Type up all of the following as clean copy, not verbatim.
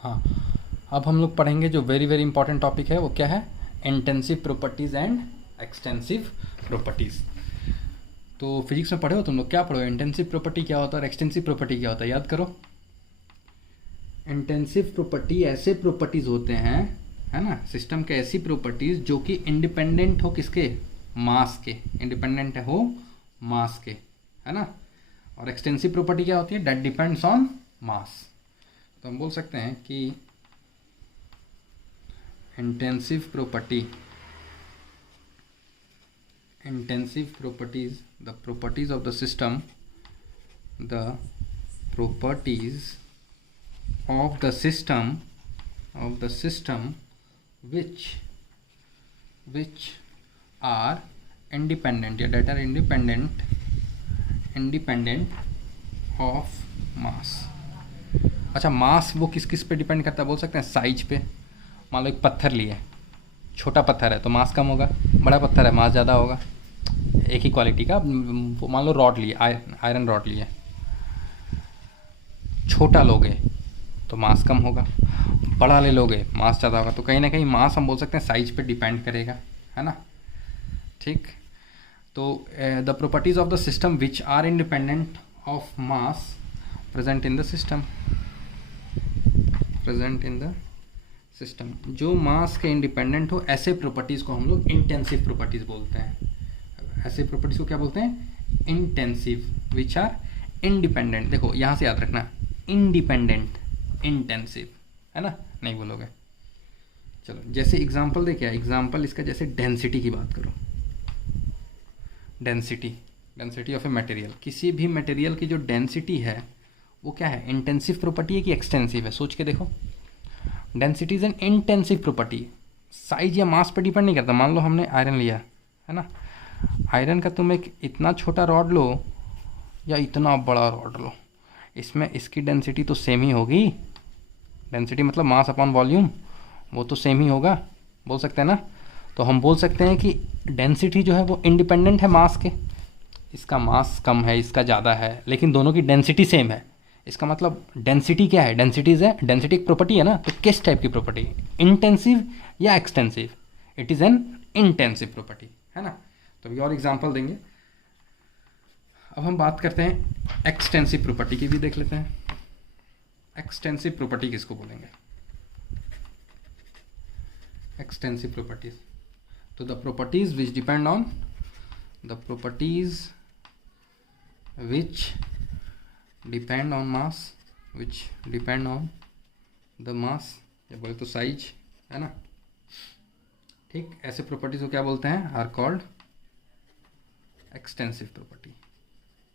हाँ, अब हम लोग पढ़ेंगे जो वेरी वेरी इंपॉर्टेंट टॉपिक है वो क्या है, intensive properties and extensive properties. तो फिजिक्स में पढ़े हो तुम लोग, क्या पढ़ो, इंटेंसिव प्रॉपर्टी क्या होता है और एक्सटेंसिव प्रॉपर्टी क्या होता है, याद करो। इंटेंसिव प्रॉपर्टी ऐसे प्रॉपर्टीज़ होते हैं, है ना, सिस्टम के ऐसी प्रॉपर्टीज़ जो कि इंडिपेंडेंट हो किसके, मास के, इंडिपेंडेंट हो मास के, है ना। और एक्सटेंसिव प्रॉपर्टी क्या होती है, दैट डिपेंड्स ऑन मास। तो हम बोल सकते हैं कि intensive properties, the properties of the system, the properties of the system which are independent, yeah, that are independent of mass। अच्छा, मास वो किस किस पे डिपेंड करता है, बोल सकते हैं साइज पे। मान लो एक पत्थर लिए, छोटा पत्थर है तो मास कम होगा, बड़ा पत्थर है मास ज़्यादा होगा। एक ही क्वालिटी का, मान लो रॉड लिए, आयरन रॉड लिए, छोटा लोगे तो मास कम होगा, बड़ा ले लोगे मास ज़्यादा होगा। तो कहीं ना कहीं मास हम बोल सकते हैं साइज पे डिपेंड करेगा, है ना। ठीक, तो the properties of the system which are independent of mass present in the system, जो मास के इंडिपेंडेंट हो, ऐसे प्रॉपर्टीज़ को हम लोग इंटेंसिव प्रॉपर्टीज़ बोलते हैं। ऐसे प्रॉपर्टीज़ को क्या बोलते हैं, इंटेंसिव, विच आर इंडिपेंडेंट। देखो यहाँ से याद रखना, इंडिपेंडेंट, इंटेंसिव, है ना, नहीं बोलोगे। चलो जैसे एग्जांपल देखिए, एग्जांपल इसका जैसे डेंसिटी की बात करो, डेंसिटी ऑफ ए मटेरियल, किसी भी मटेरियल की जो डेंसिटी है वो क्या है, इंटेंसिव प्रॉपर्टी है कि एक्सटेंसिव है, सोच के देखो। Density is an intensive property, size या मास पर डिपेंड नहीं करता। मान लो हमने आयरन लिया, है ना, आयरन का तुम एक इतना छोटा रॉड लो या इतना बड़ा रॉड लो, इसमें इसकी डेंसिटी तो सेम ही होगी। डेंसिटी मतलब मास अपॉन वॉल्यूम, वो तो सेम ही होगा, बोल सकते हैं ना। तो हम बोल सकते हैं कि डेंसिटी जो है वो इंडिपेंडेंट है मास के, इसका मास कम है, इसका ज़्यादा है, लेकिन दोनों की डेंसिटी सेम है। इसका मतलब डेंसिटी क्या है, डेंसिटीज है, डेंसिटी एक प्रॉपर्टी है ना। तो किस टाइप की प्रॉपर्टी, इंटेंसिव या extensive, it is an intensive property, है ना। तो अभी और एग्जांपल देंगे। अब हम बात करते हैं एक्सटेंसिव प्रॉपर्टी की भी, देख लेते हैं। एक्सटेंसिव प्रॉपर्टी किसको बोलेंगे, एक्सटेंसिव प्रॉपर्टीज। तो the properties which depend on, the properties which depend on mass, which depend on the mass, या बोले तो साइज, है ना। ठीक, ऐसे प्रॉपर्टीज को क्या बोलते हैं, are called extensive property,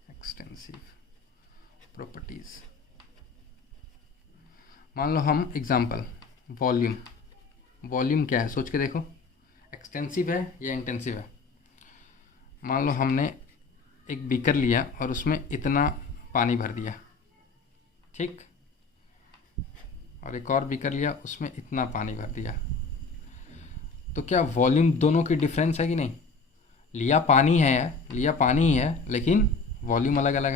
extensive properties. मान लो हम एग्जांपल, वॉल्यूम, वॉल्यूम क्या है सोच के देखो, एक्सटेंसिव है या इंटेंसिव है। मान लो हमने एक बीकर लिया और उसमें इतना पानी भर दिया, ठीक, और एक और बीकर लिया, उसमें इतना पानी भर दिया। तो क्या वॉल्यूम दोनों की डिफरेंस है कि नहीं, लिया पानी ही है, लेकिन वॉल्यूम अलग अलग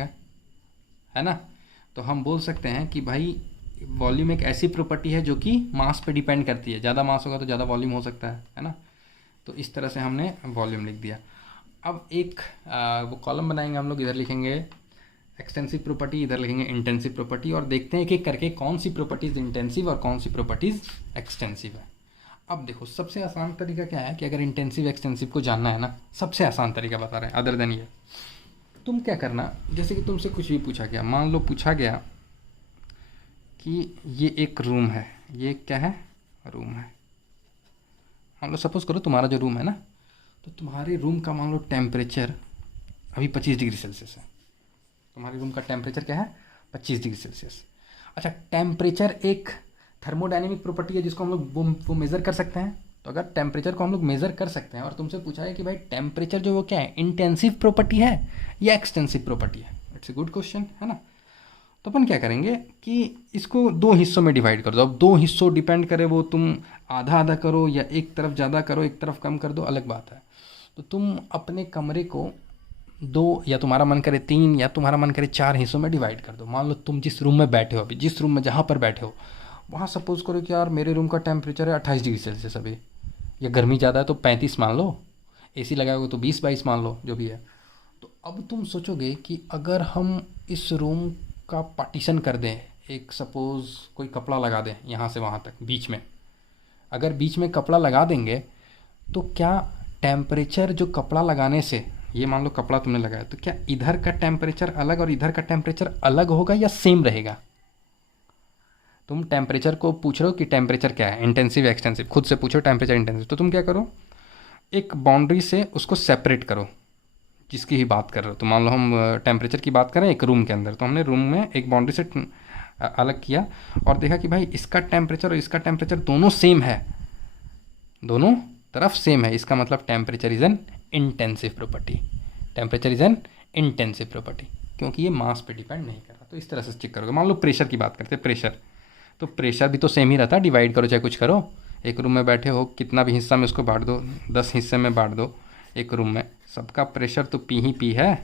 है ना। तो हम बोल सकते हैं कि भाई वॉल्यूम एक ऐसी प्रॉपर्टी है जो कि मास पे डिपेंड करती है, ज़्यादा मास होगा तो ज़्यादा वॉल्यूम हो सकता है ना। तो इस तरह से हमने वॉल्यूम लिख दिया। अब एक वो कॉलम बनाएंगे हम लोग, इधर लिखेंगे एक्सटेंसिव प्रॉपर्टी, इधर लिखेंगे इंटेंसिव प्रॉपर्टी, और देखते हैं एक एक करके कौन सी प्रॉपर्टीज़ इंटेंसिव और कौन सी प्रॉपर्टीज़ एक्सटेंसिव है। अब देखो सबसे आसान तरीका क्या है कि अगर इंटेंसिव एक्सटेंसिव को जानना है ना, सबसे आसान तरीका बता रहे हैं, अदर देन ये, तुम क्या करना, जैसे कि तुमसे कुछ भी पूछा गया, मान लो पूछा गया कि ये एक रूम है, ये क्या है, रूम है। मान लो सपोज करो तुम्हारा जो रूम है ना, तो तुम्हारे रूम का मान लो टेम्परेचर अभी 25 डिग्री सेल्सियस है। तुम्हारे रूम का टेम्परेचर क्या है, 25 डिग्री सेल्सियस। अच्छा, टेम्परेचर एक थर्मोडायनेमिक प्रॉपर्टी है जिसको हम लोग वो मेज़र कर सकते हैं। तो अगर टेम्परेचर को हम लोग मेज़र कर सकते हैं और तुमसे पूछा है कि भाई टेम्परेचर जो वो क्या है, इंटेंसिव प्रॉपर्टी है या एक्सटेंसिव प्रॉपर्टी है, इट्स ए गुड क्वेश्चन, है ना। तो अपन क्या करेंगे कि इसको दो हिस्सों में डिवाइड कर दो। अब दो हिस्सों डिपेंड करे वो तुम आधा आधा करो या एक तरफ ज़्यादा करो एक तरफ कम कर दो, अलग बात है। तो तुम अपने कमरे को दो, या तुम्हारा मन करे तीन, या तुम्हारा मन करे चार हिस्सों में डिवाइड कर दो। मान लो तुम जिस रूम में बैठे हो, अभी जिस रूम में जहाँ पर बैठे हो वहाँ सपोज़ करो कि यार मेरे रूम का टेम्परेचर है 28 डिग्री सेल्सियस अभी, या गर्मी ज़्यादा है तो 35 मान लो, एसी लगाया होगा तो 20-22 मान लो, जो भी है। तो अब तुम सोचोगे कि अगर हम इस रूम का पार्टीशन कर दें, एक सपोज़ कोई कपड़ा लगा दें यहाँ से वहाँ तक बीच में, अगर बीच में कपड़ा लगा देंगे तो क्या टेम्परेचर जो कपड़ा लगाने से, ये मान लो कपड़ा तुमने लगाया, तो क्या इधर का टेम्परेचर अलग और इधर का टेम्परेचर अलग होगा या सेम रहेगा? तुम टेम्परेचर को पूछ रहे हो कि टेम्परेचर क्या है, इंटेंसिव या एक्सटेंसिव, खुद से पूछो टेम्परेचर इंटेंसिव। तो तुम क्या करो, एक बाउंड्री से उसको सेपरेट करो, जिसकी ही बात कर रहे हो। तो मान लो हम टेम्परेचर की बात करें एक रूम के अंदर, तो हमने रूम में एक बाउंड्री से अलग किया और देखा कि भाई इसका टेम्परेचर और इसका टेम्परेचर दोनों सेम है, दोनों तरफ सेम है, इसका मतलब temperature is an intensive property. Temperature is an intensive property, क्योंकि ये मास पे डिपेंड नहीं कर रहा। तो इस तरह से चेक करोगे। मान लो प्रेशर की बात करते हैं, प्रेशर, तो प्रेशर भी तो सेम ही रहता है, डिवाइड करो चाहे कुछ करो। एक रूम में बैठे हो, कितना भी हिस्सा में उसको बांट दो, 10 हिस्से में बांट दो एक रूम में, सबका प्रेशर तो पी ही पी है।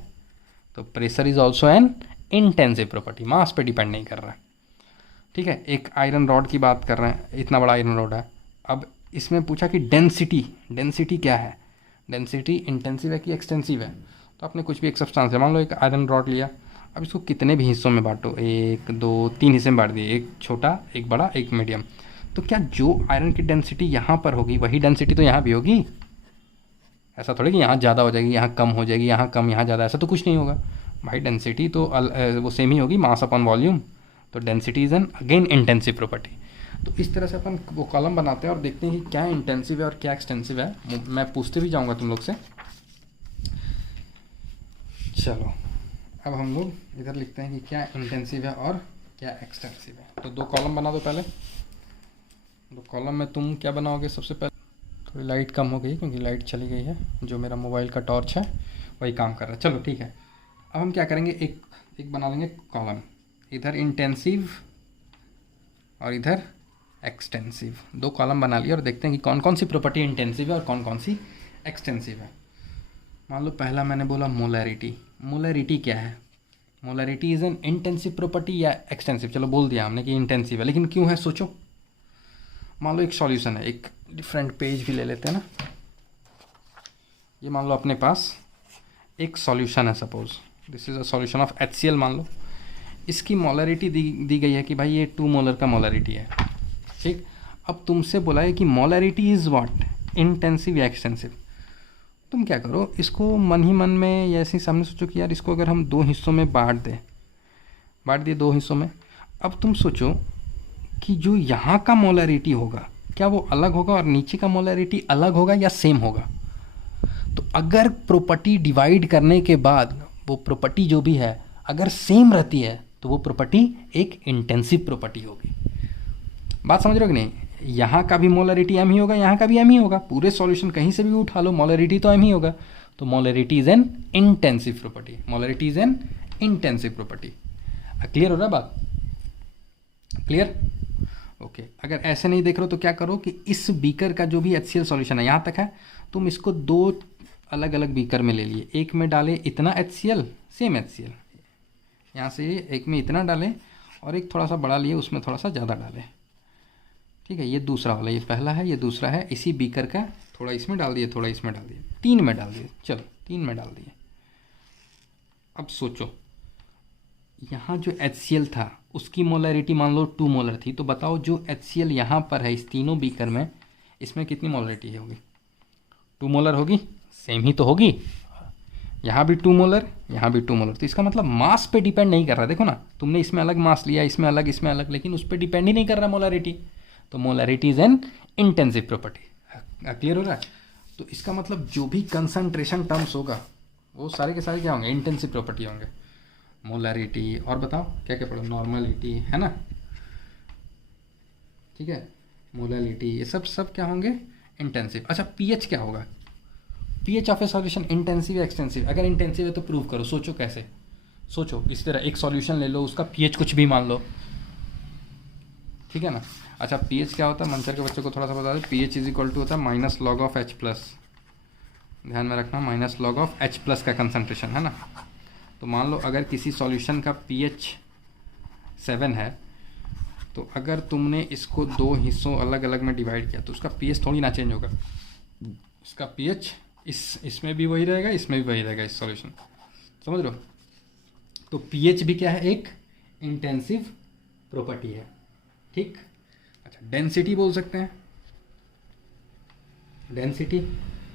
तो pressure is also an intensive property, mass पे डिपेंड नहीं कर रहा है। ठीक है, एक आयरन रॉड की बात कर रहे हैं, इतना बड़ा आयरन रॉड है। अब इसमें पूछा कि डेंसिटी, डेंसिटी क्या है, डेंसिटी इंटेंसिव है कि एक्सटेंसिव है। तो आपने कुछ भी एक सब्सटेंस है, मान लो एक आयरन रॉड लिया, अब इसको कितने भी हिस्सों में बांटो, 1 2 3 हिस्से में बांट दिए, एक छोटा, एक बड़ा, एक मीडियम। तो क्या जो आयरन की डेंसिटी यहाँ पर होगी वही डेंसिटी तो यहाँ भी होगी? ऐसा थोड़ी कि यहाँ ज़्यादा हो जाएगी, यहाँ कम हो जाएगी, यहाँ कम, यहाँ ज़्यादा, ऐसा तो कुछ नहीं होगा भाई। डेंसिटी तो वो सेम ही होगी, मास अपॉन वॉल्यूम। तो density is an again intensive property. तो इस तरह से अपन वो कॉलम बनाते हैं और देखते हैं कि क्या इंटेंसिव है और क्या एक्सटेंसिव है। मैं पूछते भी जाऊँगा तुम लोग से। चलो अब हम लोग इधर लिखते हैं कि क्या इंटेंसिव है और क्या एक्सटेंसिव है। तो 2 कॉलम बना दो पहले। 2 कॉलम में तुम क्या बनाओगे? सबसे पहले थोड़ी लाइट कम हो गई क्योंकि लाइट चली गई है, जो मेरा मोबाइल का टॉर्च है वही काम कर रहा है। चलो ठीक है, अब हम क्या करेंगे, एक बना लेंगे कॉलम, इधर इंटेंसिव और इधर एक्सटेंसिव। 2 कॉलम बना लिए और देखते हैं कि कौन कौन सी प्रॉपर्टी इंटेंसिव है और कौन कौन सी एक्सटेंसिव है। मान लो पहला मैंने बोला मोलैरिटी। मोलैरिटी क्या है? Molarity is an intensive property या एक्सटेंसिव? चलो बोल दिया हमने कि इंटेंसिव है, लेकिन क्यों है सोचो। मान लो एक सॉल्यूशन है, एक डिफरेंट पेज भी ले लेते हैं ना। ये मान लो अपने पास एक सॉल्यूशन है, suppose this is a solution of HCl मान लो। इसकी मोलैरिटी दी गई है कि भाई ये 2 मोलर का मोलैरिटी है। ठीक, अब तुमसे बोला है कि मोलैरिटी इज़ व्हाट, इंटेंसिव या एक्सटेंसिव। तुम क्या करो, इसको मन ही मन में या ऐसे ही सामने सोचो कि यार इसको अगर हम 2 हिस्सों में बांट दिए 2 हिस्सों में। अब तुम सोचो कि जो यहाँ का मोलैरिटी होगा क्या वो अलग होगा और नीचे का मोलैरिटी अलग होगा या सेम होगा? तो अगर प्रॉपर्टी डिवाइड करने के बाद वो प्रॉपर्टी जो भी है अगर सेम रहती है तो वो प्रॉपर्टी एक इंटेंसिव प्रॉपर्टी होगी। बात समझ रहे हो कि नहीं? यहाँ का भी मोलैरिटी एम ही होगा, यहाँ का भी एम ही होगा। पूरे सॉल्यूशन कहीं से भी उठा लो, मोलैरिटी तो एम ही होगा। तो molarity is an intensive property, molarity is an intensive property. Clear हो रहा है बात? क्लियर? ओके। अगर ऐसे नहीं देख रहे हो तो क्या करो कि इस बीकर का जो भी HCl सॉल्यूशन है यहाँ तक है, तुम इसको 2 अलग अलग बीकर में ले लिए। एक में डाले इतना HCl, सेम HCl, यहाँ से एक में इतना डालें और एक थोड़ा सा बड़ा लिए उसमें थोड़ा सा ज़्यादा डालें। ठीक है, ये दूसरा वाला, ये पहला है, ये दूसरा है। इसी बीकर का थोड़ा इसमें डाल दिए, थोड़ा इसमें डाल दिए, 3 में डाल दिए। चलो 3 में डाल दिए। अब सोचो यहाँ जो HCl था उसकी मोलैरिटी मान लो 2 मोलर थी, तो बताओ जो HCl यहाँ पर है इस तीनों बीकर में, इसमें कितनी मोलैरिटी होगी? 2 मोलर होगी, सेम ही तो होगी। यहाँ भी 2 मोलर, यहाँ भी 2 मोलर। तो इसका मतलब मास पे डिपेंड नहीं कर रहा। देखो ना, तुमने इसमें अलग मास लिया, इसमें अलग, इसमें अलग, लेकिन उस पर डिपेंड ही नहीं कर रहा मोलैरिटी। तो molarity is an intensive property. Clear हो रहा है? तो इसका मतलब जो भी कंसंट्रेशन टर्म्स होगा वो सारे के सारे क्या होंगे? इंटेंसिव प्रॉपर्टी होंगे। मोलैरिटी और बताओ क्या क्या पढ़ो, नॉर्मलिटी है ना, ठीक है, मोलैरिटी, ये सब क्या होंगे? इंटेंसिव। अच्छा पीएच क्या होगा? PH of A solution intensive या एक्सटेंसिव? अगर इंटेंसिव है तो प्रूव करो। सोचो कैसे, सोचो इस तरह एक सॉल्यूशन ले लो, उसका पीएच कुछ भी मान लो, ठीक है ना। अच्छा पीएच क्या होता है? मंचर के बच्चों को थोड़ा सा बता दें। पीएच इज इक्वल टू होता है माइनस लॉग ऑफ H+। ध्यान में रखना, माइनस लॉग ऑफ H+ का कंसंट्रेशन है ना। तो मान लो अगर किसी सॉल्यूशन का pH 7 है तो अगर तुमने इसको दो हिस्सों अलग अलग में डिवाइड किया तो उसका पीएच थोड़ी ना चेंज होगा, उसका पीएच इसमें भी वही रहेगा, इसमें भी वही रहेगा, इस सॉल्यूशन, समझ लो। तो पीएच भी क्या है, एक इंटेंसिव प्रॉपर्टी है, ठीक। अच्छा, डेंसिटी बोल सकते हैं, density,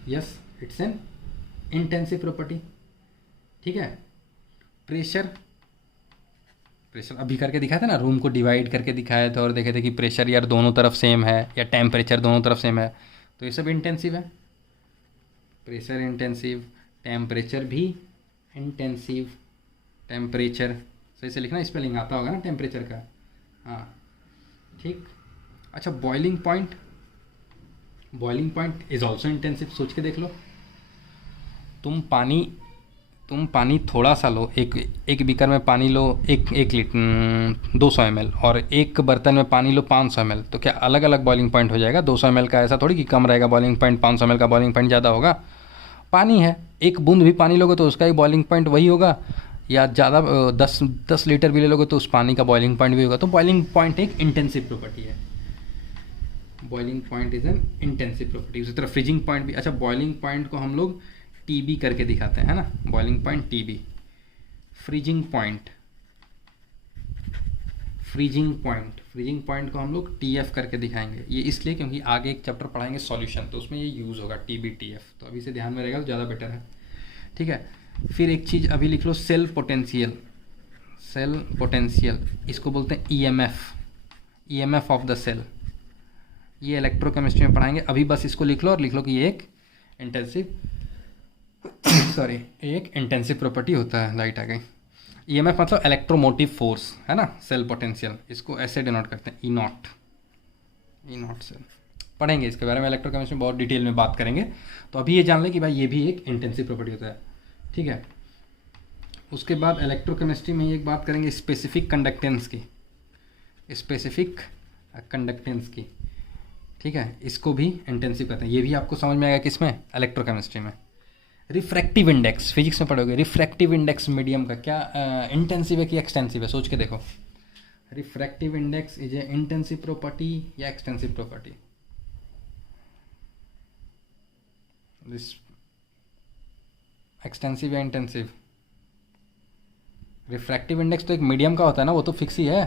yes it's an intensive property, ठीक है। प्रेशर, प्रेशर अभी करके दिखाया था ना, रूम को डिवाइड करके दिखाया था और देखे थे कि प्रेशर यार दोनों तरफ सेम है या टेम्परेचर दोनों तरफ सेम है, तो ये सब इंटेंसिव है। प्रेशर इंटेंसिव, टेम्परेचर भी इंटेंसिव, टेम्परेचर सही से लिखना, स्पेलिंग आता होगा ना टेम्परेचर का, हाँ ठीक। अच्छा, boiling point, boiling point is also intensive. सोच के देख लो, तुम पानी थोड़ा सा लो, एक बीकर में पानी लो, एक लीटर 200 ml, और एक बर्तन में पानी लो 500 ml, तो क्या अलग अलग बॉइलिंग पॉइंट हो जाएगा? 200 ml का ऐसा थोड़ी कि कम रहेगा बॉइलिंग पॉइंट, 500 ml का बॉइलिंग पॉइंट ज़्यादा होगा। पानी है, एक बूंद भी पानी लोगे तो उसका ही बॉइलिंग पॉइंट वही होगा, या ज़्यादा 10 लीटर भी ले लोगे तो उस पानी का बॉइलिंग पॉइंट भी होगा। तो बॉइलिंग पॉइंट एक इंटेंसिव प्रॉपर्टी है, boiling point is an intensive property. उसी तरह फ्रीजिंग पॉइंट भी। अच्छा, बॉइलिंग पॉइंट को हम लोग टीबी करके दिखाते हैं, है ना, boiling point TB. Freezing point, freezing point को हम लोग टीएफ करके दिखाएंगे। ये इसलिए क्योंकि आगे एक चैप्टर पढ़ाएंगे सॉल्यूशन, तो उसमें ये यूज़ होगा टीबी टीएफ, तो अभी से ध्यान में रहेगा तो ज़्यादा बेटर है, ठीक है। फिर एक चीज़ अभी लिख लो, सेल पोटेंशियल, सेल पोटेंशियल, इसको बोलते हैं ईएमएफ ऑफ द सेल। ये इलेक्ट्रोकेमिस्ट्री में पढ़ाएंगे, अभी बस इसको लिख लो और लिख लो कि ये एक इंटेंसिव एक इंटेंसिव प्रॉपर्टी होता है। लाइट आ गई। ईएमएफ मतलब इलेक्ट्रोमोटिव फोर्स, है ना, सेल पोटेंशियल, इसको ऐसे डिनोट करते हैं, ई नॉट सेल। पढ़ेंगे इसके बारे में, इलेक्ट्रोकेमिस्ट्री में बहुत डिटेल में बात करेंगे। तो अभी ये जान लें कि भाई ये भी एक इंटेंसिव प्रॉपर्टी होता है, ठीक है। उसके बाद इलेक्ट्रोकेमिस्ट्री में एक बात करेंगे स्पेसिफिक कंडक्टेंस की, ठीक है, इसको भी इंटेंसिव कहते हैं। ये भी आपको समझ में आएगा किसमें, इलेक्ट्रोकेमिस्ट्री में। रिफ्रैक्टिव इंडेक्स, फिजिक्स में पढ़ोगे, रिफ्रैक्टिव इंडेक्स मीडियम का क्या इंटेंसिव है कि एक्सटेंसिव है, सोच के देखो। Refractive index is a intensive property या एक्सटेंसिव प्रॉपर्टी? एक्सटेंसिव या इंटेंसिव? रिफ्रैक्टिव इंडेक्स तो एक मीडियम का होता है ना, वो तो फिक्स ही है।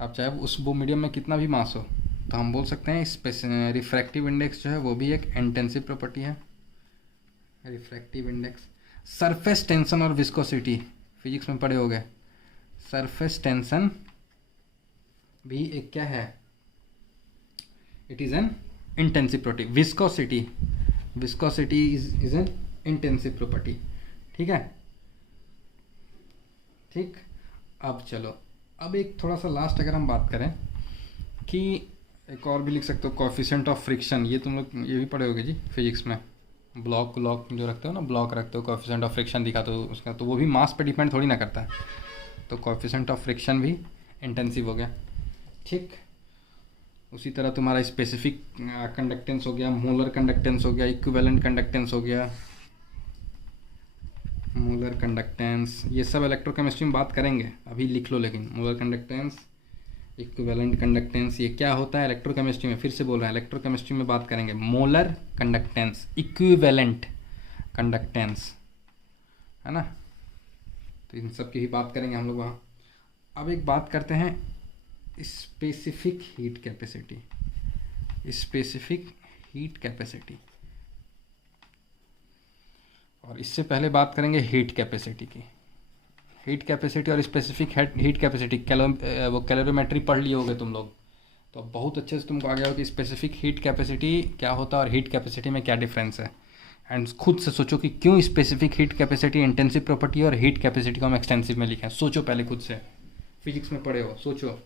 अब चाहे वो मीडियम में कितना भी मास हो, तो हम बोल सकते हैं रिफ्रैक्टिव इंडेक्स जो है वो भी एक इंटेंसिव प्रॉपर्टी है। रिफ्रैक्टिव इंडेक्स, सरफेस टेंशन और विस्कोसिटी, फिजिक्स में पढ़े होगे। सरफेस टेंशन भी एक क्या है, it is an intensive property. Viscosity is an intensive property, ठीक है, ठीक। अब चलो, अब एक थोड़ा सा लास्ट अगर हम बात करें कि एक और भी लिख सकते हो, कोएफिशिएंट ऑफ फ्रिक्शन, ये तुम लोग ये भी पढ़े होगे जी फिजिक्स में। ब्लॉक जो रखते हो ना, ब्लॉक रखते हो, कोएफिशिएंट ऑफ फ्रिक्शन दिखा तो उसका, तो वो भी मास पे डिपेंड थोड़ी ना करता है, तो कोएफिशिएंट ऑफ फ्रिक्शन भी इंटेंसिव हो गया, ठीक। उसी तरह तुम्हारा स्पेसिफिक कंडक्टेंस हो गया, मोलर कंडक्टेंस हो गया, इक्विवेलेंट कंडक्टेंस हो गया, मोलर कंडक्टेंस, ये सब इलेक्ट्रोकेमिस्ट्री में बात करेंगे, अभी लिख लो। लेकिन मोलर कंडक्टेंस, इक्विवेलेंट कंडक्टेंस, ये क्या होता है इलेक्ट्रोकेमिस्ट्री में, फिर से बोल रहे हैं, इलेक्ट्रोकेमिस्ट्री में बात करेंगे मोलर कंडक्टेंस, इक्विवेलेंट कंडक्टेंस, है ना, तो इन सब की ही बात करेंगे हम लोग वहाँ। अब एक बात करते हैं स्पेसिफिक हीट कैपेसिटी, और इससे पहले बात करेंगे हीट कैपेसिटी की। हीट कैपेसिटी और स्पेसिफिक हीट कैपेसिटी, वो कैलोरीमेट्री पढ़ लिए होगे तुम लोग, तो बहुत अच्छे से तुमको आ गया हो कि स्पेसिफिक हीट कैपेसिटी क्या होता है और हीट कैपेसिटी में क्या डिफरेंस है। एंड खुद से सोचो कि क्यों specific heat capacity intensive property और हीट कैपेसिटी को हम एक्सटेंसिव में लिखें। सोचो पहले खुद से, फिजिक्स में पढ़े हो, सोचो।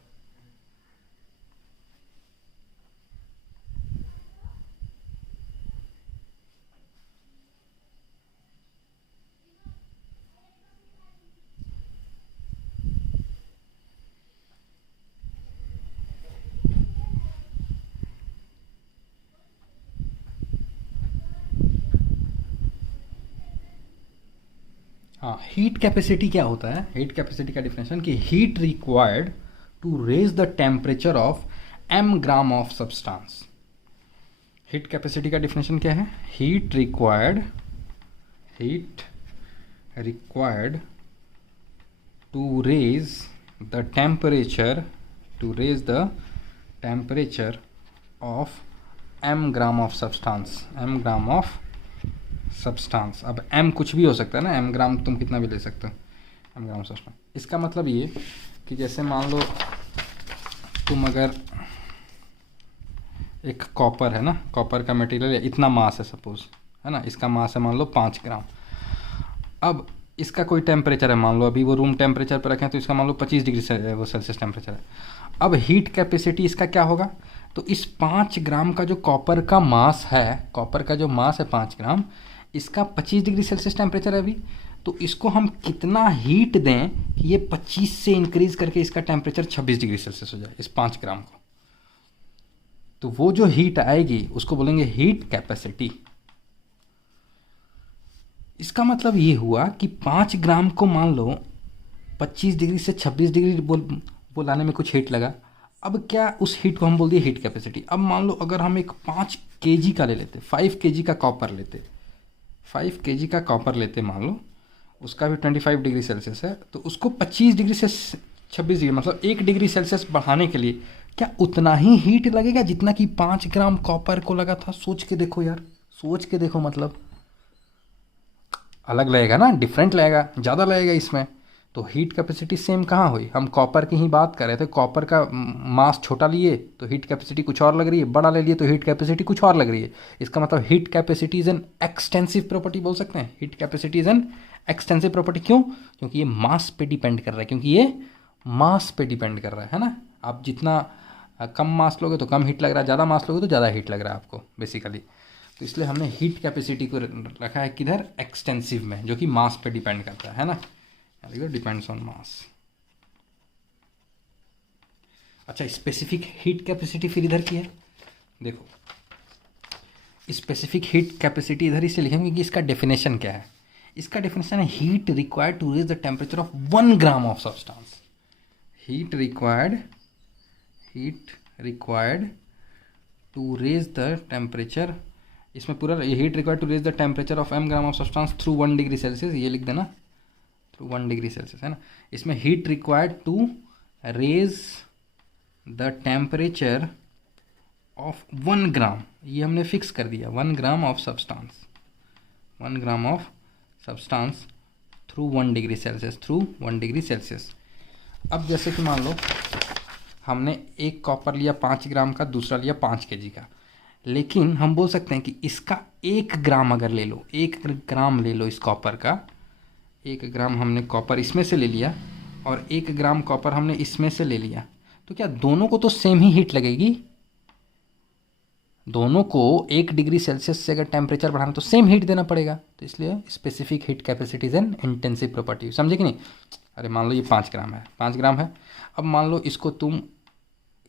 हाँ, हीट कैपेसिटी क्या होता है, हीट कैपेसिटी का डिफिनेशन कि heat required to raise the temperature of m gram of substance. Heat capacity का डिफिनेशन क्या है? Heat required to raise the temperature of m gram of substance. अब m कुछ भी हो सकता है ना, m ग्राम तुम कितना भी ले सकते हो, m ग्राम सब्सटेंस। इसका मतलब ये कि जैसे मान लो तुम अगर एक कॉपर है ना, कॉपर का मटेरियल है, इतना मास है सपोज, है ना, इसका मास है मान लो 5 ग्राम। अब इसका कोई टेम्परेचर है, मान लो अभी वो रूम टेम्परेचर पर रखें तो इसका मान लो 25 डिग्री वो सेल्सियस टेम्परेचर है। अब हीट कैपेसिटी इसका क्या होगा? तो इस 5 ग्राम का जो कॉपर का मास है, कॉपर का जो मास है 5 ग्राम, इसका 25 डिग्री सेल्सियस टेम्परेचर है अभी, तो इसको हम कितना हीट दें कि ये 25 से इंक्रीज करके इसका टेम्परेचर 26 डिग्री सेल्सियस हो जाए इस 5 ग्राम को। तो वो जो हीट आएगी उसको बोलेंगे हीट कैपेसिटी। इसका मतलब ये हुआ कि 5 ग्राम को मान लो 25 डिग्री से 26 डिग्री बुलाने में कुछ हीट लगा। अब क्या उस हीट को हम बोल दिए हीट कैपेसिटी। अब मान लो अगर हम एक 5 केजी का ले लेते, 5 केजी का कॉपर लेते, 5 केजी का कॉपर लेते, मान लो उसका भी 25 डिग्री सेल्सियस है, तो उसको 25 डिग्री से 26 डिग्री मतलब 1 डिग्री सेल्सियस बढ़ाने के लिए क्या उतना ही हीट लगेगा जितना कि 5 ग्राम कॉपर को लगा था? सोच के देखो यार, सोच के देखो, मतलब अलग लगेगा ना, डिफरेंट लगेगा, ज़्यादा लगेगा इसमें। तो हीट कैपेसिटी सेम कहाँ हुई? हम कॉपर की ही बात कर रहे थे, कॉपर का मास छोटा लिए तो हीट कैपेसिटी कुछ और लग रही है, बड़ा ले लिए तो हीट कैपेसिटी कुछ और लग रही है। इसका मतलब heat capacity is an extensive property बोल सकते हैं। Heat capacity is an extensive property. क्यों? क्योंकि ये मास पे डिपेंड कर रहा है, क्योंकि ये मास पे डिपेंड कर रहा है ना। आप जितना कम मास लोगे तो कम हीट लग रहा है, ज़्यादा मास लोगे तो ज़्यादा हीट लग रहा है आपको बेसिकली। तो इसलिए हमने हीट कैपेसिटी को रखा है किधर? एक्सटेंसिव में, जो कि मास पे डिपेंड करता है ना, डिपेंड्स ऑन मास। अच्छा, स्पेसिफिक हीट कैपेसिटी फिर इधर की है, देखो स्पेसिफिक हीट कैपेसिटी इधर इसे लिखेंगे क्योंकि इसका डेफिनेशन क्या है? इसका डेफिनेशन है heat required to raise the temperature of 1 gram of substance. Heat required to raise the temperature, इसमें पूरा heat required to raise the temperature of m gram of substance through 1 degree Celsius, ये लिख देना, through 1 degree Celsius, है ना। इसमें heat required to raise the temperature of 1 gram, ये हमने फिक्स कर दिया, 1 gram of substance, 1 gram of substance through 1 degree Celsius, through 1 degree Celsius. अब जैसे कि मान लो हमने एक कॉपर लिया 5 ग्राम का, दूसरा लिया 5 केजी का, लेकिन हम बोल सकते हैं कि इसका 1 ग्राम अगर ले लो, 1 ग्राम ले लो इस कॉपर का, 1 ग्राम हमने कॉपर इसमें से ले लिया और 1 ग्राम कॉपर हमने इसमें से ले लिया, तो क्या दोनों को तो सेम ही हीट लगेगी? दोनों को 1 डिग्री सेल्सियस से अगर टेम्परेचर बढ़ाना तो सेम हीट देना पड़ेगा। तो इसलिए specific heat capacity is an intensive property. समझे कि नहीं? अरे मान लो ये 5 ग्राम है, 5 ग्राम है, अब मान लो इसको तुम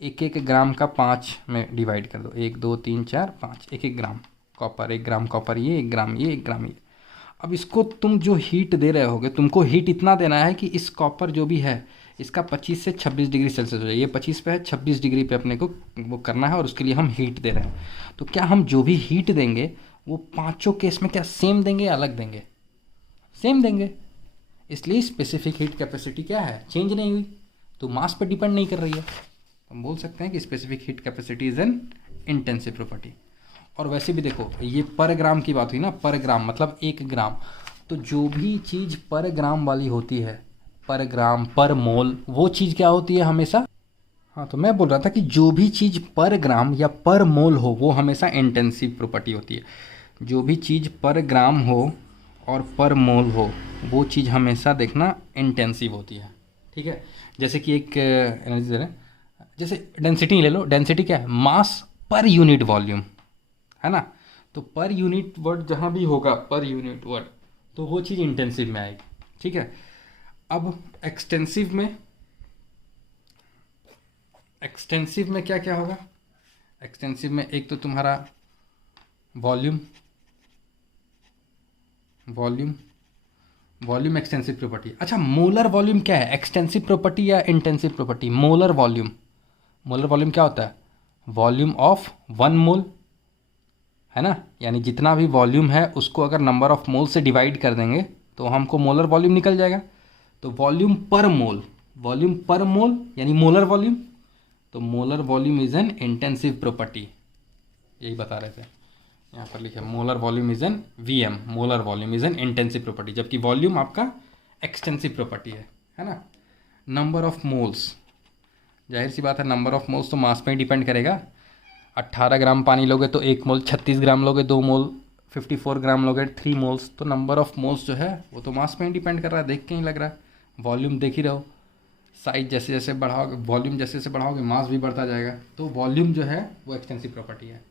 1 ग्राम का 5 में डिवाइड कर दो, 1 2 3 4 5, 1 ग्राम कॉपर, 1 ग्राम कॉपर ये, 1 ग्राम ये, 1 ग्राम ये। अब इसको तुम जो हीट दे रहे होगे, तुमको हीट इतना देना है कि इस कॉपर जो भी है इसका 25 से 26 डिग्री सेल्सियस हो जाए। ये 25 पे है, 26 डिग्री पे अपने को वो करना है और उसके लिए हम हीट दे रहे हैं। तो क्या हम जो भी हीट देंगे वो पांचों केस में क्या सेम देंगे या अलग देंगे? सेम देंगे। इसलिए स्पेसिफिक हीट कैपेसिटी क्या है? चेंज नहीं हुई, तो मास पर डिपेंड नहीं कर रही है। हम बोल सकते हैं कि specific heat capacity is an intensive property. और वैसे भी देखो, ये पर ग्राम की बात हुई ना, पर ग्राम मतलब 1 ग्राम, तो जो भी चीज़ पर ग्राम वाली होती है, पर ग्राम पर मोल, वो चीज़ क्या होती है हमेशा? हाँ, तो मैं बोल रहा था कि जो भी चीज़ पर ग्राम या पर मोल हो वो हमेशा इंटेंसिव प्रॉपर्टी होती है। जो भी चीज़ पर ग्राम हो और पर मोल हो वो चीज़ हमेशा देखना इंटेंसिव होती है। ठीक है, जैसे कि एक एनर्जी दे रहे हैं, जैसे डेंसिटी ले लो। डेंसिटी क्या है? मास पर यूनिट वॉल्यूम, है ना। तो पर यूनिट वर्ड जहाँ भी होगा, पर यूनिट वर्ड, तो वो चीज़ इंटेंसिव में आएगी। ठीक है, अब एक्सटेंसिव में क्या क्या होगा? एक्सटेंसिव में एक तो तुम्हारा वॉल्यूम वॉल्यूम एक्सटेंसिव प्रॉपर्टी। अच्छा, मोलर वॉल्यूम क्या है, एक्सटेंसिव प्रॉपर्टी या intensive property? Molar volume, molar volume क्या होता है? वॉल्यूम ऑफ 1 मोल, है ना, यानी जितना भी वॉल्यूम है उसको अगर नंबर ऑफ मोल से डिवाइड कर देंगे तो हमको मोलर वॉल्यूम निकल जाएगा। तो वॉल्यूम पर मोल, वॉल्यूम पर मोल यानी मोलर वॉल्यूम। तो molar volume is an intensive property, यही बता रहे थे, यहाँ पर लिखे molar volume is an VM, molar volume is an intensive property, जबकि वॉल्यूम आपका एक्सटेंसिव प्रॉपर्टी है ना। नंबर ऑफ मोल्स, जाहिर सी बात है नंबर ऑफ मोल्स तो मास पे ही डिपेंड करेगा। 18 ग्राम पानी लोगे तो 1 मोल, 36 ग्राम लोगे 2 मोल, 54 ग्राम लोगे 3 मोल्स। तो नंबर ऑफ मोल्स जो है वो तो मास पे ही डिपेंड कर रहा है, देख के ही लग रहा है। वॉल्यूम देख ही रहो, साइज जैसे जैसे बढ़ाओगे, वॉल्यूम जैसे जैसे बढ़ाओगे मास भी बढ़ता जाएगा। तो वॉल्यूम जो है वो एक्सटेंसिव प्रॉपर्टी है,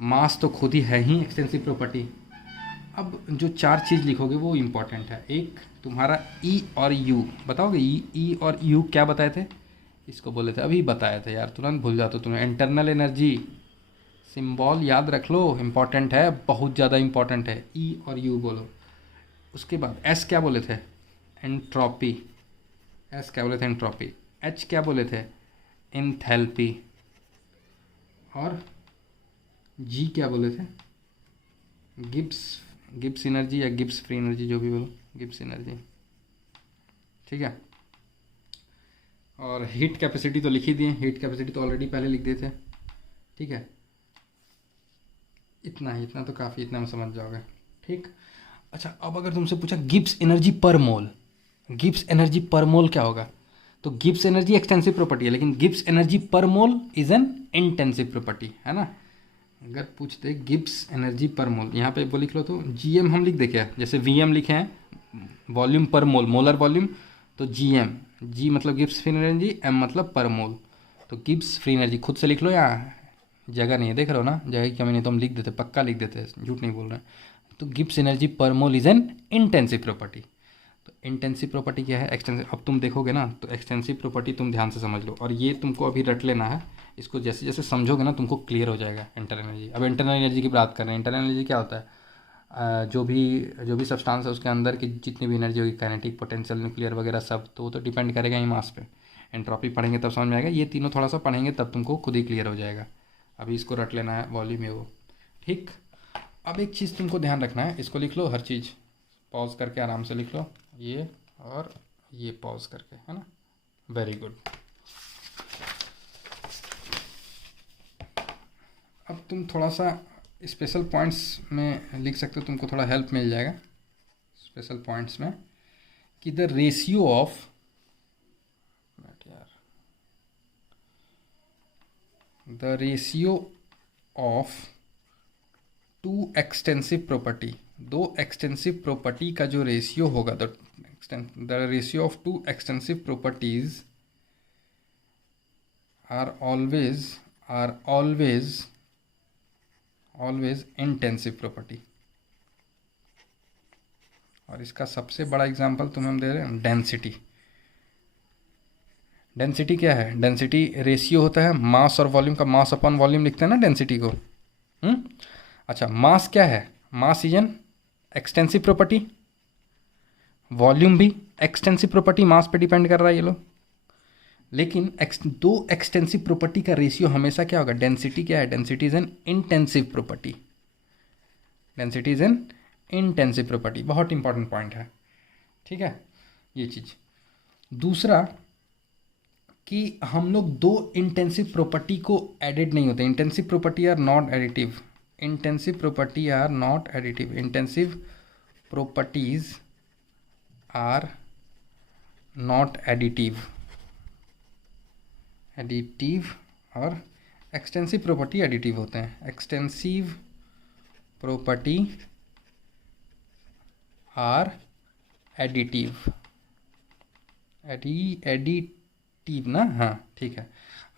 मास तो खुद ही है ही एक्सटेंसिव प्रॉपर्टी। अब जो 4 चीज़ लिखोगे वो इम्पॉर्टेंट है। एक तुम्हारा ई और यू, बताओगे ई और यू क्या बताए थे? इसको बोले थे, अभी बताए थे यार, तुरंत भूल जाते हो तुम्हें। इंटरनल एनर्जी सिंबल याद रख लो, इम्पॉर्टेंट है, बहुत ज़्यादा इम्पॉर्टेंट है। ई और यू बोलो। उसके बाद एस क्या बोले थे? एंट्रोपी, एस क्या बोले थे? एंट्रोपी। एच क्या बोले थे? एंथैल्पी। और जी क्या बोले थे? गिब्स एनर्जी या गिब्स फ्री एनर्जी, जो भी बोलो, गिब्स एनर्जी, ठीक है। और हीट कैपेसिटी तो लिख ही दिए, हीट कैपेसिटी तो ऑलरेडी पहले लिख दिए थे, ठीक है। इतना तो काफ़ी, इतना में समझ जाओगे, ठीक। अच्छा, अब अगर तुमसे पूछा गिब्स एनर्जी पर मोल, गिब्स एनर्जी पर मोल क्या होगा? तो गिब्स एनर्जी एक्सटेंसिव प्रॉपर्टी है, लेकिन गिब्स एनर्जी पर mole is an intensive property, है ना। अगर पूछते गिब्स एनर्जी पर मोल, यहाँ पे वो लिख लो, तो जीएम हम लिख दे क्या, जैसे वीएम लिखे हैं वॉल्यूम पर मोल, मोलर वॉल्यूम, तो जीएम, जी मतलब गिब्स फ्री एनर्जी, एम मतलब पर मोल। तो गिब्स फ्री एनर्जी खुद से लिख लो, यहाँ जगह नहीं है, देख रहे हो ना, जगह की कमी नहीं, तो हम लिख देते, पक्का लिख देते, झूठ नहीं बोल रहे हैं। तो गिब्स एनर्जी पर mole is an intensive property. तो इंटेंसिव प्रॉपर्टी क्या है? एक्सटेंसिव। अब तुम देखोगे ना तो एक्सटेंसिव प्रॉपर्टी तुम ध्यान से समझ लो, और ये तुमको अभी रट लेना है, इसको जैसे जैसे समझोगे ना तुमको क्लियर हो जाएगा। इंटरनल एनर्जी, अब इंटरनल एनर्जी की बात कर रहे हैं। इंटरनल एनर्जी क्या होता है? जो भी सब्सटेंस है उसके अंदर की जितनी भी एनर्जी होगी, काइनेटिक, पोटेंशियल, न्यूक्लियर वगैरह सब, तो वो तो डिपेंड करेगा ही मास पे। एंट्रोपी पढ़ेंगे तब समझ में आएगा, ये तीनों थोड़ा सा पढ़ेंगे तब तुमको खुद ही क्लियर हो जाएगा। अभी इसको रट लेना है, वॉल्यूम है वो, ठीक। अब एक चीज़ तुमको ध्यान रखना है, इसको लिख लो, हर चीज़ पॉज करके आराम से लिख लो, ये और ये पॉज करके, है ना। Very good. अब तुम थोड़ा सा स्पेशल पॉइंट्स में लिख सकते हो, तुमको थोड़ा हेल्प मिल जाएगा स्पेशल पॉइंट्स में, कि the ratio of, the ratio of two extensive property, दो एक्सटेंसिव प्रॉपर्टी का जो रेशियो होगा, the ratio of two extensive properties are always intensive property. और इसका सबसे बड़ा एग्जांपल तुम्हें हम दे रहे हैं, डेंसिटी। डेंसिटी क्या है? डेंसिटी रेशियो होता है मास और वॉल्यूम का, मास अपॉन वॉल्यूम लिखते हैं ना डेंसिटी को। अच्छा, मास क्या है? Mass is an extensive property, volume भी एक्सटेंसिव प्रॉपर्टी, मास पे डिपेंड कर रहा है ये लोग। लेकिन दो एक्सटेंसिव प्रॉपर्टी का रेशियो हमेशा क्या होगा? डेंसिटी क्या है? Density is an intensive property, density is an intensive property. बहुत इंपॉर्टेंट पॉइंट है, ठीक है ये चीज़। दूसरा कि हम लोग दो इंटेंसिव प्रॉपर्टी को एडिड नहीं होते, intensive property are not additive, intensive property are not additive, intensive properties are not additive, additive और एक्सटेंसिव प्रॉपर्टी एडिटिव होते हैं। Extensive property are additive, additive ना, हाँ ठीक है।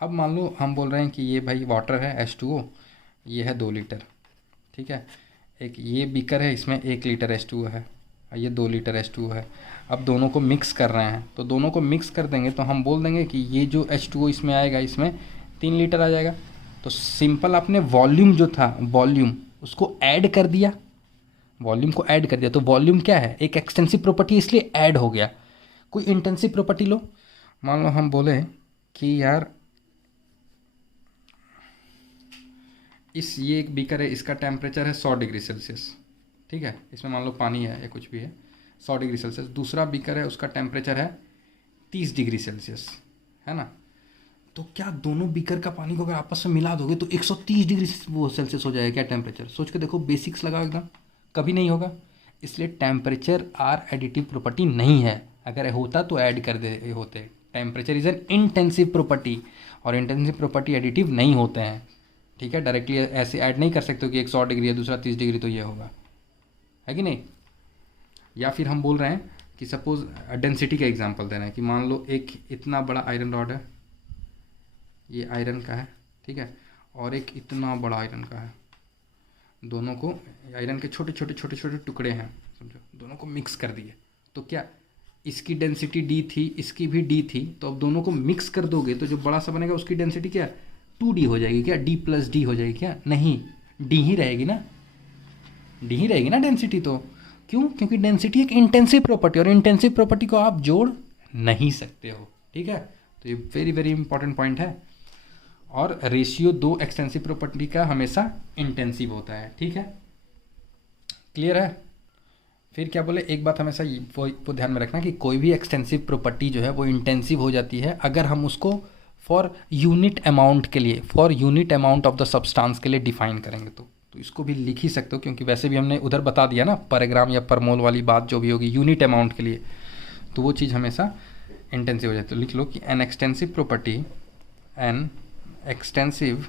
अब मान लो हम बोल रहे हैं कि ये भाई वाटर है H2O, ये है 2 लीटर, ठीक है। एक ये बीकर है, इसमें 1 लीटर H2O है, और ये 2 लीटर H2O है। अब दोनों को मिक्स कर रहे हैं, तो दोनों को मिक्स कर देंगे तो हम बोल देंगे कि ये जो H2O इसमें आएगा, इसमें 3 लीटर आ जाएगा। तो सिंपल आपने वॉल्यूम जो था, वॉल्यूम उसको ऐड कर दिया, वॉल्यूम को ऐड कर दिया। तो वॉल्यूम क्या है, एक एक्सटेंसिव प्रॉपर्टी, इसलिए ऐड हो गया। कोई इंटेंसिव प्रॉपर्टी लो, मान लो हम बोले कि यार ये एक बीकर है, इसका टेम्परेचर है 100 डिग्री सेल्सियस, ठीक है, इसमें मान लो पानी है या कुछ भी है 100 डिग्री सेल्सियस। दूसरा बीकर है, उसका टेम्परेचर है 30 डिग्री सेल्सियस, है ना। तो क्या दोनों बीकर का पानी को अगर आपस में मिला दोगे तो 130 डिग्री वो सेल्सियस हो जाएगा क्या टेम्परेचर? सोच के देखो, बेसिक्स लगाओ एकदम, कभी नहीं होगा। इसलिए टेम्परेचर आर एडिटिव प्रॉपर्टी नहीं है। अगर होता तो ऐड कर दे होते। Temperature is an intensive property, और इंटेंसिव प्रॉपर्टी एडिटिव नहीं होते हैं, ठीक है। डायरेक्टली ऐसे ऐड नहीं कर सकते हो कि एक 100 डिग्री है दूसरा 30 डिग्री तो ये होगा, है कि नहीं। या फिर हम बोल रहे हैं कि सपोज डेंसिटी का एग्जांपल दे रहे हैं कि मान लो एक इतना बड़ा आयरन रॉड है, ये आयरन का है, ठीक है, और एक इतना बड़ा आयरन का है। दोनों को, आयरन के छोटे छोटे छोटे छोटे टुकड़े हैं, समझो, दोनों को मिक्स कर दिए तो क्या इसकी डेंसिटी डी थी, इसकी भी डी थी, तो अब दोनों को मिक्स कर दोगे तो जो बड़ा सा बनेगा उसकी डेंसिटी क्या 2D हो जाएगी क्या? D प्लस डी हो जाएगी क्या? नहीं, डी ही रहेगी ना, डी ही रहेगी ना डेंसिटी। तो क्यों? क्योंकि डेंसिटी एक इंटेंसिव प्रॉपर्टी, और इंटेंसिव प्रॉपर्टी को आप जोड़ नहीं सकते हो, ठीक है। तो ये वेरी वेरी इंपॉर्टेंट पॉइंट है। और रेशियो दो एक्सटेंसिव प्रॉपर्टी का हमेशा इंटेंसिव होता है, ठीक है, क्लियर है। फिर क्या बोले, एक बात हमेशा वो ध्यान में रखना कि कोई भी एक्सटेंसिव प्रॉपर्टी जो है वो इंटेंसिव हो जाती है अगर हम उसको फॉर यूनिट अमाउंट के लिए, for unit amount of the substance के लिए डिफाइन करेंगे। तो इसको भी लिख ही सकते हो, क्योंकि वैसे भी हमने उधर बता दिया ना, पर ग्राम या पर मोल वाली बात जो भी होगी यूनिट अमाउंट के लिए, तो वो चीज़ हमेशा इंटेंसिव हो जाती है। तो लिख लो कि an extensive property, an extensive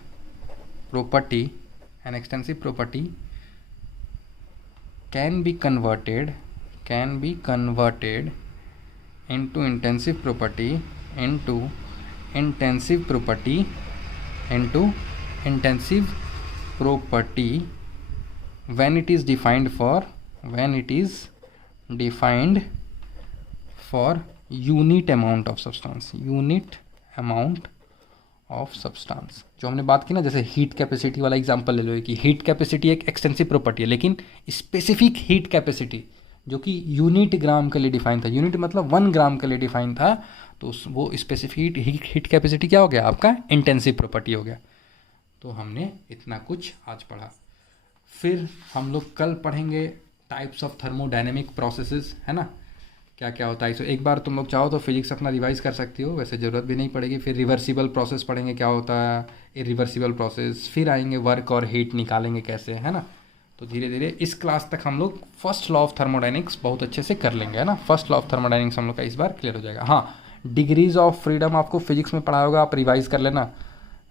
property, an extensive property can be converted into intensive property into intensive property into intensive property when it is defined for unit amount of substance, unit amount of substance. जो हमने बात की ना, जैसे heat capacity वाला example ले लो कि heat capacity एक एक्सटेंसिव प्रॉपर्टी है, लेकिन स्पेसिफिक हीट कैपेसिटी जो कि यूनिट ग्राम के लिए डिफाइन था, यूनिट मतलब 1 ग्राम के लिए डिफाइन था, तो वो स्पेसिफिक हीट कैपेसिटी क्या हो गया आपका? इंटेंसिव प्रॉपर्टी हो गया। तो हमने इतना कुछ आज पढ़ा। फिर हम लोग कल पढ़ेंगे टाइप्स ऑफ थर्मोडायनेमिक प्रोसेसेस, है ना, क्या क्या होता है। सो एक बार तुम लोग चाहो तो फिजिक्स अपना रिवाइज कर सकती हो, वैसे ज़रूरत भी नहीं पड़ेगी। फिर रिवर्सिबल प्रोसेस पढ़ेंगे क्या होता है, इरिवर्सिबल प्रोसेस, फिर आएंगे वर्क और हीट निकालेंगे कैसे, है ना। तो धीरे धीरे इस क्लास तक हम लोग फर्स्ट लॉ ऑफ थर्मोडायनिक्स बहुत अच्छे से कर लेंगे, है ना। फर्स्ट लॉ ऑफ थर्मोडायनिक्स हम लोग का इस बार क्लियर हो जाएगा। हाँ, डिग्रीज ऑफ फ्रीडम आपको फिजिक्स में पढ़ाया होगा, आप रिवाइज कर लेना,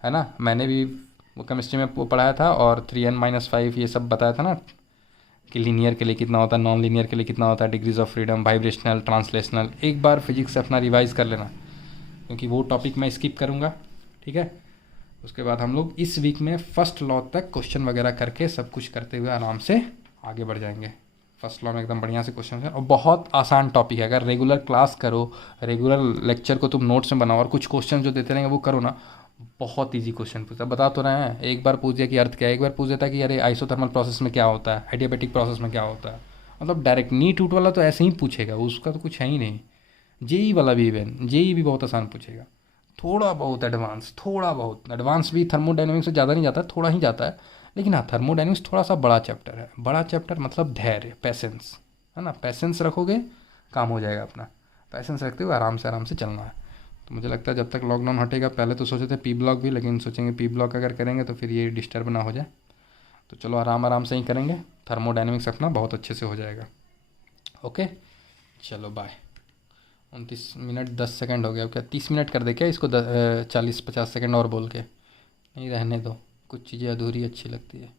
है ना। मैंने भी वो केमिस्ट्री में पढ़ाया था, और 3n-5 ये सब बताया था ना, कि लीनियर के लिए कितना होता है, नॉन लीनियर के लिए कितना होता है, degrees of freedom, vibrational, translational. एक बार फिजिक्स से अपना रिवाइज कर लेना, क्योंकि वो टॉपिक मैं स्किप करूँगा, ठीक है। उसके बाद हम लोग इस वीक में फर्स्ट लॉ तक क्वेश्चन वगैरह करके सब कुछ करते हुए आराम से आगे बढ़ जाएंगे। फर्स्ट लॉ में एकदम बढ़िया से क्वेश्चन है, और बहुत आसान टॉपिक है। अगर रेगुलर क्लास करो, रेगुलर लेक्चर को तुम नोट्स में बनाओ, और कुछ क्वेश्चन जो देते रहेंगे वो करो ना, बहुत इजी क्वेश्चन पूछता। बता तो रहे हैं, एक बार पूछ दिया कि अर्थ क्या है, एक बार पूछ देता कि अरे आइसोथर्मल प्रोसेस में क्या होता है, एडियाबैटिक प्रोसेस में क्या होता है। मतलब डायरेक्ट नीट उट वाला तो ऐसे ही पूछेगा, उसका तो कुछ है ही नहीं। जेई वाला भी, इवन जेई भी बहुत आसान पूछेगा। थोड़ा बहुत एडवांस भी थर्मोडायनेमिक्स से ज़्यादा नहीं जाता है, थोड़ा ही जाता है। लेकिन हाँ, थर्मोडायनेमिक्स थोड़ा सा बड़ा चैप्टर है। बड़ा चैप्टर मतलब धैर्य, पैसेंस, है ना। पैसेंस रखोगे काम हो जाएगा अपना। पैसेंस रखते हुए आराम से चलना है। तो मुझे लगता है जब तक लॉकडाउन हटेगा, पहले तो सोचे थे पी ब्लॉक भी, लेकिन सोचेंगे पी ब्लॉक अगर करेंगे तो फिर ये डिस्टर्ब ना हो जाए। तो चलो आराम से ही करेंगे, थर्मोडायनेमिक्स अपना बहुत अच्छे से हो जाएगा। ओके, चलो बाय। 29 मिनट 10 सेकंड हो गया। क्या 30 मिनट कर दे क्या इसको? 40-50 सेकंड और बोल के नहीं, रहने दो, कुछ चीज़ें अधूरी अच्छी लगती है।